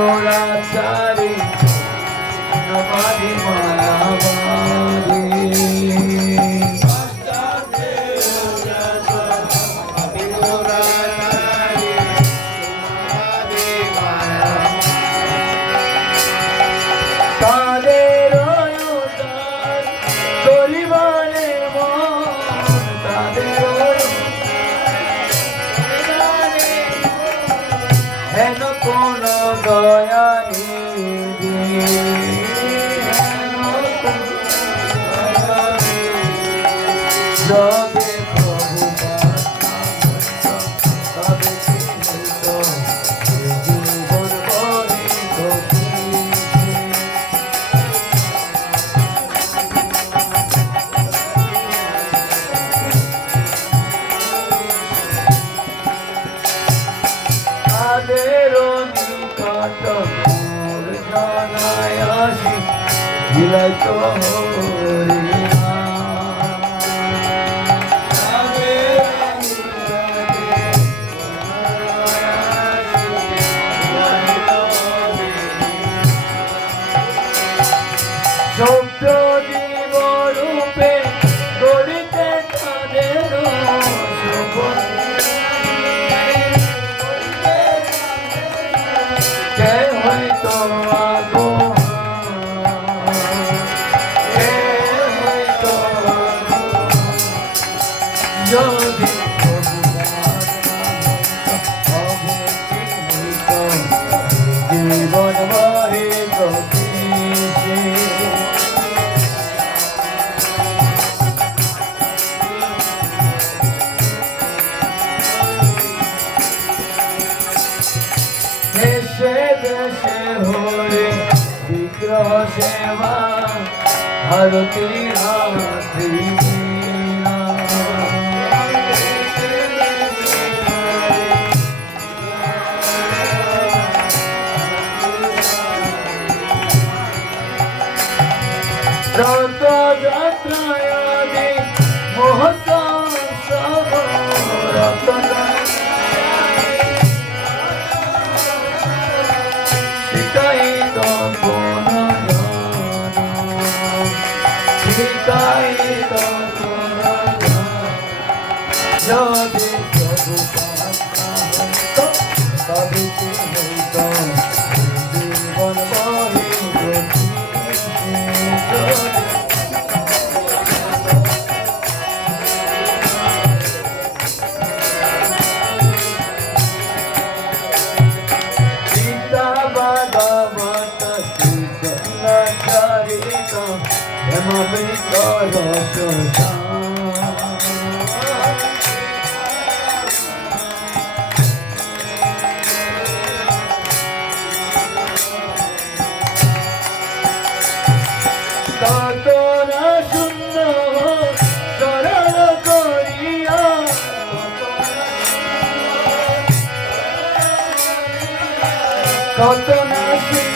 Lord, I die. Bharati রাত্রি যদি প্রভু তো তবে তুমি তো জীবন Emma, baby, God, I'm so sorry. Ratan Shri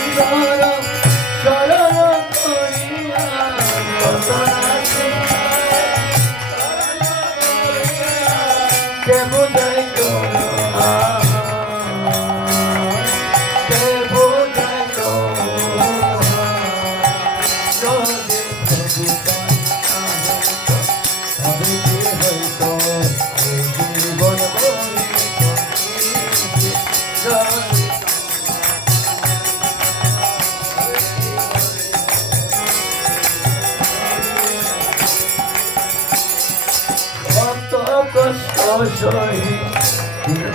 I'm not afraid.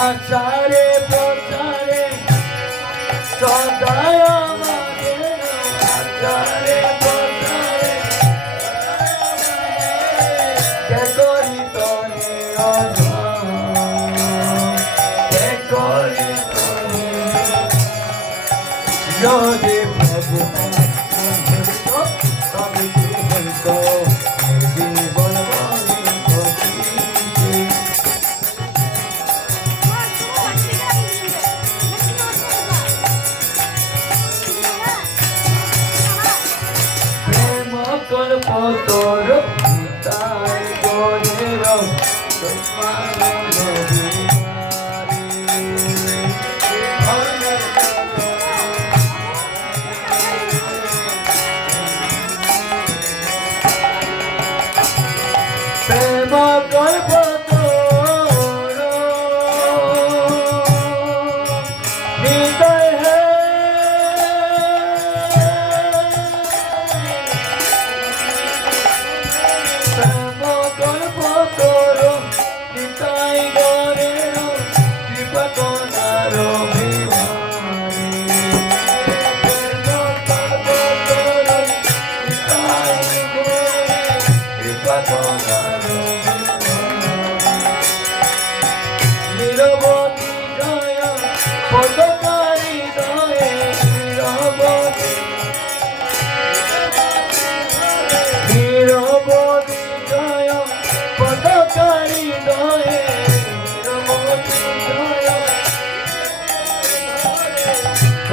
আচারে প্রচারে সদায়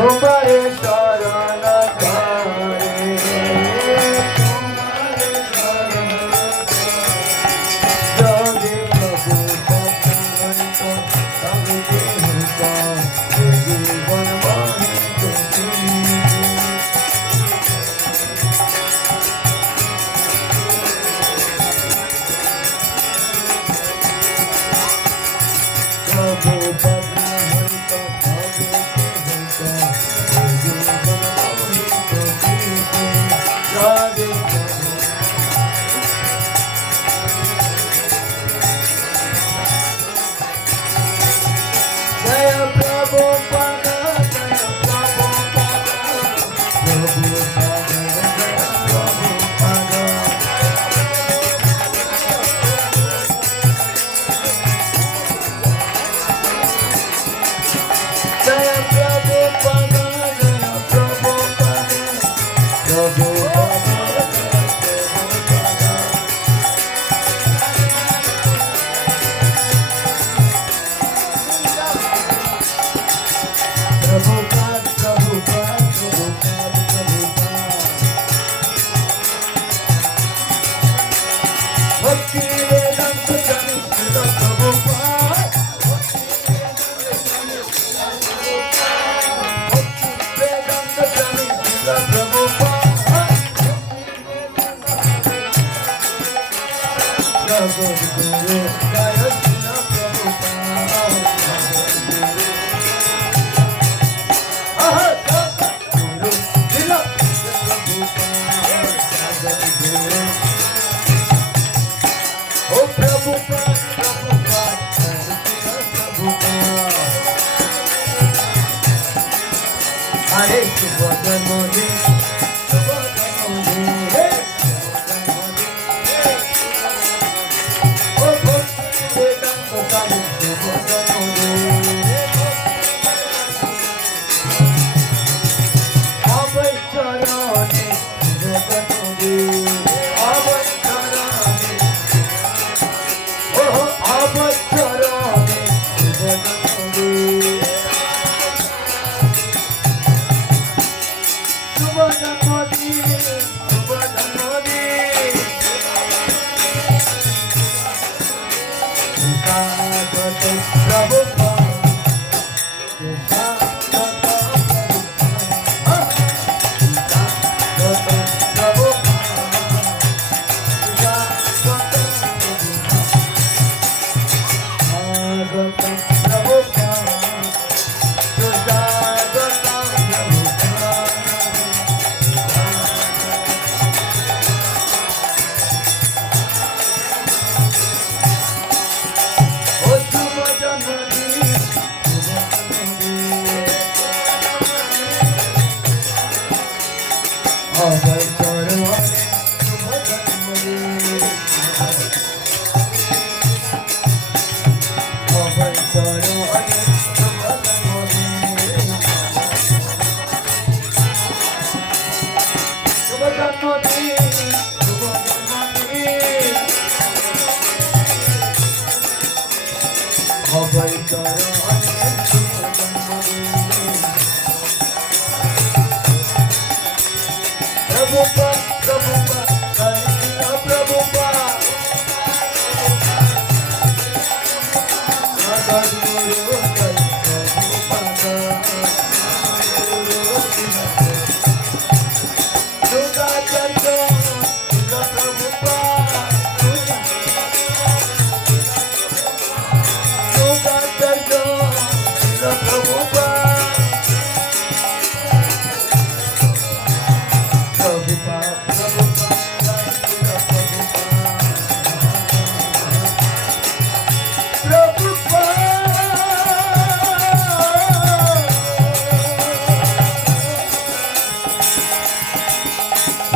ঝোপা শুভ জন্মদিন অভয় চরণ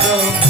know.